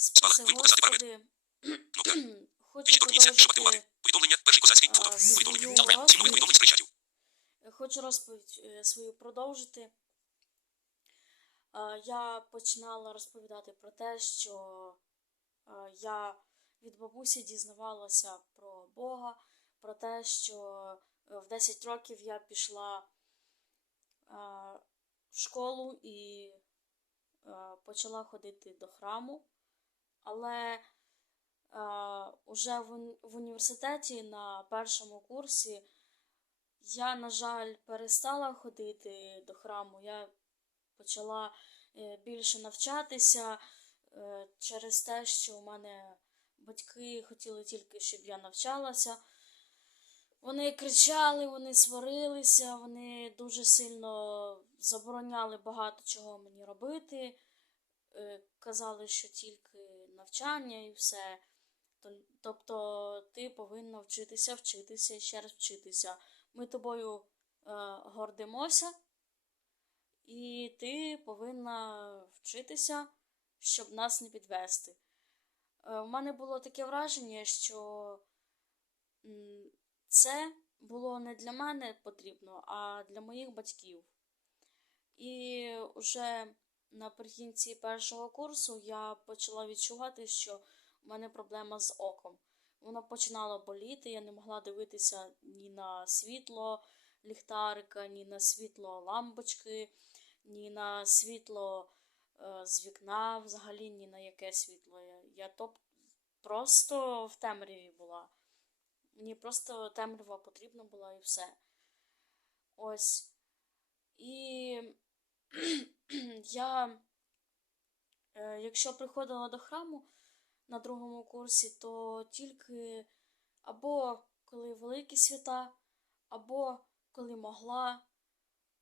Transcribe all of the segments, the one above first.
Спаси Господи. Кнопка. Хочу продовжити, Повідомлення. Перший козацький фото. Повідомлення. розповідь. Зі мною повідомлення з кричатів. хочу розповідь е, свою продовжити. Е, Я починала розповідати про те, що е, я від бабусі дізнавалася про Бога, про те, що е, в 10 років я пішла е, в школу і е, почала ходити до храму. Але е, уже в, університеті на першому курсі я, на жаль, перестала ходити до храму. Я почала е, більше навчатися е, через те, що у мене батьки хотіли тільки, щоб я навчалася. Вони кричали, вони сварилися, вони дуже сильно забороняли багато чого мені робити. Казали, що тільки навчання і все. Тобто ти повинна вчитися, вчитися і ще раз вчитися. Ми тобою е, гордимося, і ти повинна вчитися, щоб нас не підвести. Е, у мене було таке враження, що це було не для мене потрібно, а для моїх батьків. І вже наприкінці першого курсу я почала відчувати, що в мене проблема з оком. Воно починало боліти, я не могла дивитися ні на світло ліхтарика, ні на світло лампочки, ні на світло е, з вікна, взагалі ні на яке світло. Я, я топ просто в темряві була. Мені просто темрява потрібна була і все. Ось. І я, е, якщо приходила до храму на другому курсі, то тільки або коли великі свята, або коли могла.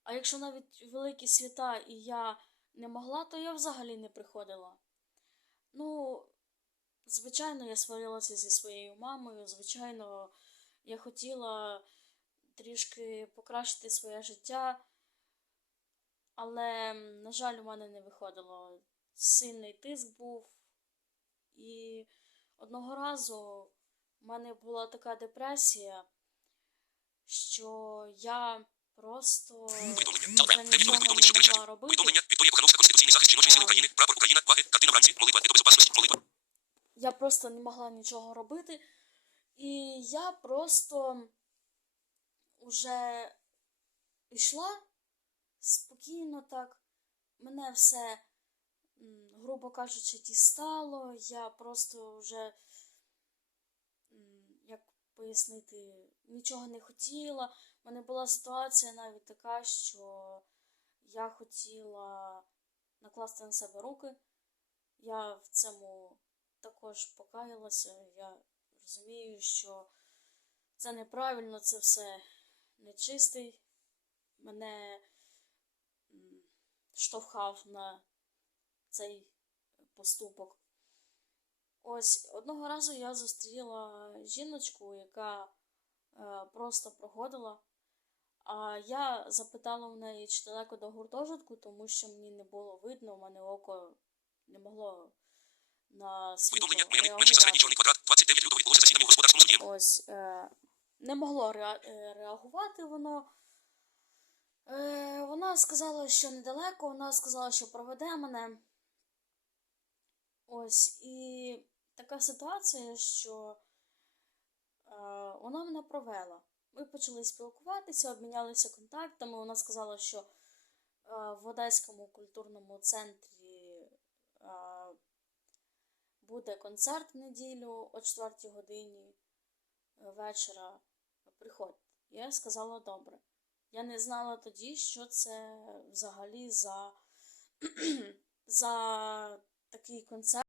А якщо навіть великі свята і я не могла, то я взагалі не приходила. Ну, звичайно, я сварилася зі своєю мамою, звичайно, я хотіла трішки покращити своє життя, але, на жаль, у мене не виходило. Сильний тиск був. І одного разу в мене була така депресія, що я просто Дев'ять нічого не могла робити. Я просто не могла нічого робити. І я просто вже йшла спокійно так. Мене все, грубо кажучи, дістало. Я просто вже, як пояснити, нічого не хотіла. У мене була ситуація навіть така, що я хотіла накласти на себе руки. Я в цьому також покаялася. Я розумію, що це неправильно, це все нечистий. Мене штовхав на цей поступок. Ось одного разу я зустріла жіночку, яка е, просто проходила. А я запитала в неї, чи далеко до гуртожитку, тому що мені не було видно, у мене око не могло на світло реагувати. Перший середній чорний квадрат. 29 лютого відбулося засідання у господарському суді. Ось е, не могло е, реагувати воно. Е, вона сказала, що недалеко, вона сказала, що проведе мене. Ось, і така ситуація, що е, вона мене провела. Ми почали спілкуватися, обмінялися контактами. Вона сказала, що е, в Одеському культурному центрі е, буде концерт в неділю о 4 годині е, вечора. Приходь. Я сказала добре. Я не знала тоді, що це взагалі за, за такий концерт.